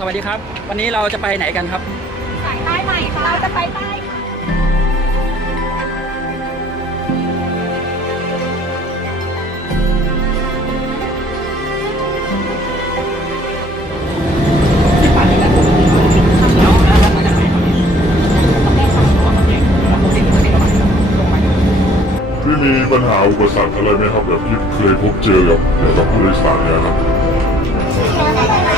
สวัสดีครับ วันนี้เราจะไปไหนกันครับใต้ใหม่ค่ะเราจะไปใต้ปัญหาอุปสรรคอะไรไหมครับแบบที่เคยพบเจอกับกับผู้โดยสารเนี่ยครับ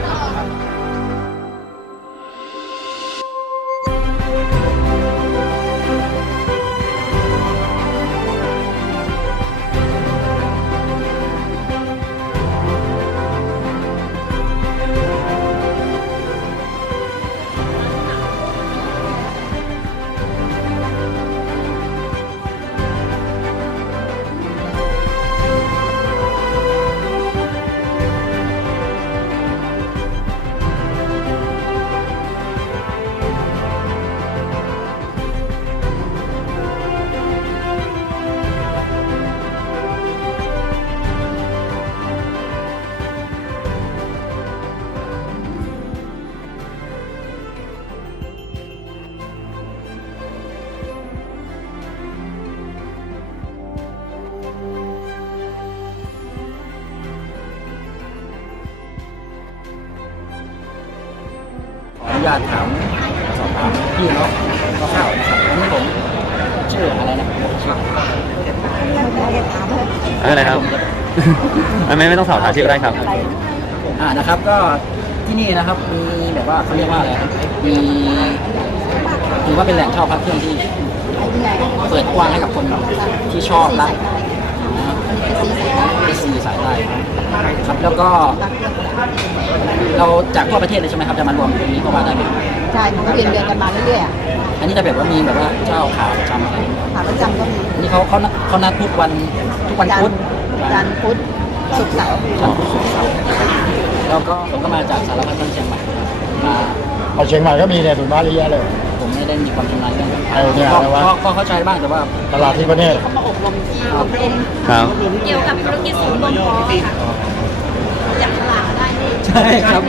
ญาตถามสอบถามพี่เนาะก็เข้าครับนี่ผมชื่ออะไรนะครับอะไรครับไม่ไม่ต้องสอบถามชื่อได้ครับอ่านะครับก็ที่นี่นะครับมีแบบว่าเขาเรียกว่าอะไรมีถือว่าเป็นแหล่งเช่าพักเทื่อวที่เปิดกว้างให้กับคนที่ชอบนะได้สื่อสายได้ครับแล้วก็เราจากทั่วประเทศเลยใช่ไหมครับจะมารวมตรงนี้เข้ามาได้ไหมใช่ก็เรียนเรียนกันมาเรื่อยๆอันนี้จะแบบว่ามีแบบว่าเจ้าขาประจำขาประจำก็มีนี่เขาเขาเขานัดพุธวันทุกวันพุธจันพุธศุกร์เสาร์จันพุธศุกร์เสาร์แล้วก็ผมก็มาจากสารพัดที่เชียงใหม่มาเอาเชียงใหม่ก็มีเนี่ยถึงมาเยอะแยะเลยไม่ได้มีความชำนาญเรื่องการขายเพราะเข้าใจบ้างแต่ว่า ตลาดที่ประเทศเขามาอบรมที่เป็นเกี่ยวกับธุรกิจศูนย์บมเพาะอยากตลาดได้ใช่ครับ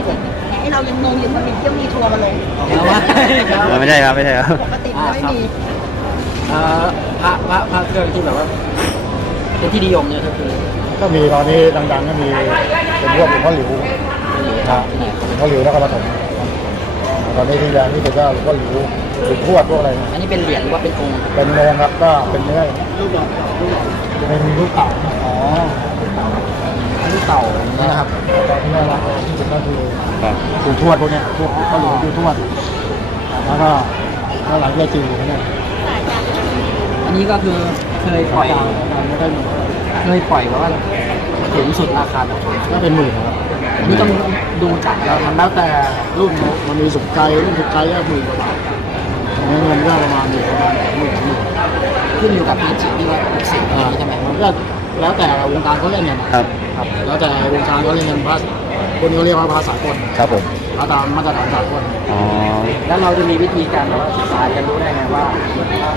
ให้เรายังงงอยู่มัน็นเที่ยวมีทัวร์มาลงไม่ใช่ครับไม่ใช่ครับปกติไม่มีพระพระพระเครื่องที่แบบว่าเป็นที่ ดีิยมเนี่ยก็คือก็มีตอนนี้ดังๆ ก็มีเป็นพวกหลวงพ่อหลิวครับหลวงพ่อหลิวนครปฐมตอน้ที่ยานี่เป็นเจ้าหลวงพ่อหลิวหลวงพ่อหลิวนครปฐมเป็นเจ้าหลวงพ่อหลิวนรปฐมเป็นเจ้าหลวงพ่อหลิวนรปฐมเป็นเจ้าหลวงพ่อหลิวนรปฐมเป็นเจ้าหลวงพ่อหลิวนรปฐมเป็นเจ้าหลวงพ่อหลิวนรปฐมเป็นเจ้าหลวงพ่อหลิวนรปฐมเป็นเจ้าหลวงพ่อหลิวนครปฐมเป็นเจ้าหลวงพ่อหลิวนรปฐมเป็นเจ้าหลวงพ่อหลิวนครปฐมเป็นเจ้าหลวงพ่อหลิวนรปฐมเป็นเจ้าหลวงพ่อหลิวนครปฐมเป็นเจ้าหลวงพ่อหลิวนรปฐมหรือพวดพวกอะไรนะอันนี้เป็นเหรียญว่าเป็นองค์ เป็นโมงครับก็เป็นเนื้อรูปเต่าเป็นรูปเต่าอ๋อรูปเต่า นี่นะครับนี่นะครับที่จะก็คือคือพวดพวกเนี้ยพวกก็หลวงคือทวด แล้วก็แล้วหลังเรียจีนเลยอันนี้ก็คือเคยปล่อยไม่ได้มีเคยปล่อยเพราะว่าเห็นสุดราคาก็เป็นหมื่นครับนี่ต้องดูจัดแล้วมแล้วแต่รุ่นมันมีสุกไกลรุ่นสุกไก่ก็หมื่นกว่าบาทเงินก็ประมาณอยู่ประมาณหมื่นขึ้นอยู่กับปีจีที่ว่าสิบใช่ไหมมันก็แล้วแต่วงการเขาเล่นเนี่ยครับแล้วแต่วงการเขาเล่นเงินพาสคนเขาเรียกว่าภาษาคนครับผมเราตามมาตรฐานสากลอ๋อแล้วเราจะมีวิธีการแบบศึกษาจะรู้ได้ไงว่า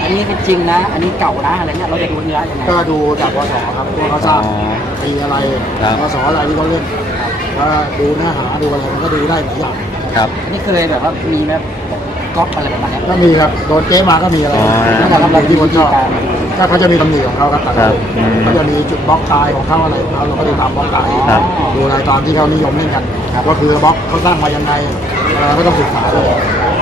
อันนี้จริงนะ อันนี้เก่านะอะไรเนี่ยเราจะดูเนื้อยังไงก็ดูจากพศครับตัวเขาทราบมีอะไรพศอะไรที่เขาเล่นว่าดูเนื้อหาดูอะไรมันก็ดูได้หลายอย่างครับนี่เคยแบบว่ามีไหมก๊อฟอะไรประมาณนี้ก็มีครับโดนเจ๊มาก็มีอะไรแล้วก็ทำอะไรที่ชอบถ้าเขาจะมีตำหนิของเขาครับเขาจะมีจุดบล็อกตายของเขาอะไรเราเราก็ดูตามบล็อกตายดูอายตอนที่เขานิยมเล่นกันก็คือบล็อกเขาสร้างมายังไงเราก็ต้องศึกษาเลย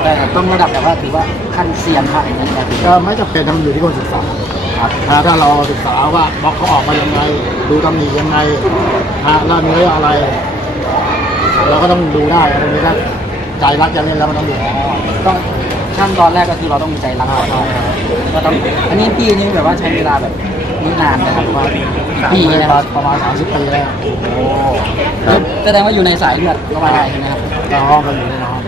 แต่ต้องระดับแบบว่าถือว่าขั้นเซียนมากอย่านี้บก็ไม่จำเป็นทำอยู่ที่คนศึกษาถ้าเราศึกษาว่าบล็อกเขาออกมายังไงดูตำหนิยังไงฮะแล้วมีอะไรเราก็ต้องดูได้ตรงนี้ครับใจรักจะเล่นแล้วมันต้องดีต้องขั้นตอนแรกก็คือเราต้องมีใจรักก่อน ก็ต้อง อันนี้ปีนี้แบบว่าใช้เวลาแบบนี่นานนะครับว่าปีนะครับ ประมาณสามสิบปีแล้วโอ้แสดงว่าอยู่ในสายเลือดก็ไปใช่ไหมครับก็อยู่ในน้อง